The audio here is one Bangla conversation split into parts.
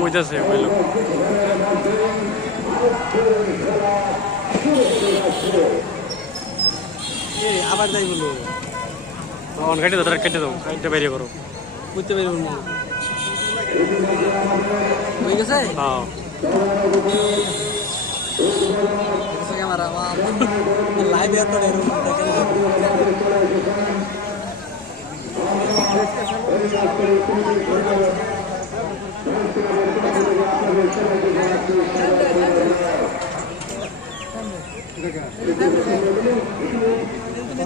ওইটাছে ওই লোক আবার যাই বলো অন কেটে দাও তারা কেটে দাও কাইটটা বেরিয়ে করো বুঝতে পারি বলবো হয়ে গেছে হ্যাঁ ক্যামেরা লাইভ এত এরকম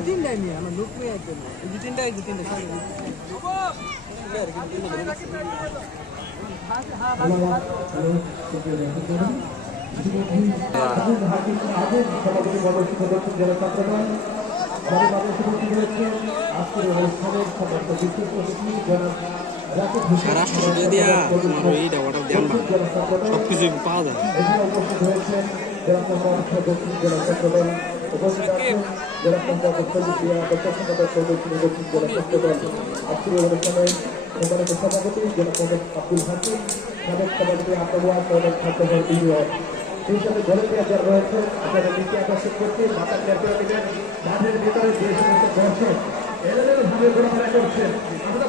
তিনটাই নিয়ে আমার লোক পেয়ে একদম তিনটাই তিনটা রাষ্ট্র দিয়া তোমার এইটা অর্ডার দেন সব কিছু পাওয়া যায় সেই সাথে ভলেন্টিয়ার যারা রয়েছে আপনাদের দিকে আকর্ষণ করছে মাথা ক্যাম্পের মাঠের ভিতরে যে সমস্ত দর্শক এলোমেলোভাবে ঘোরাফেরা করছেন আমরা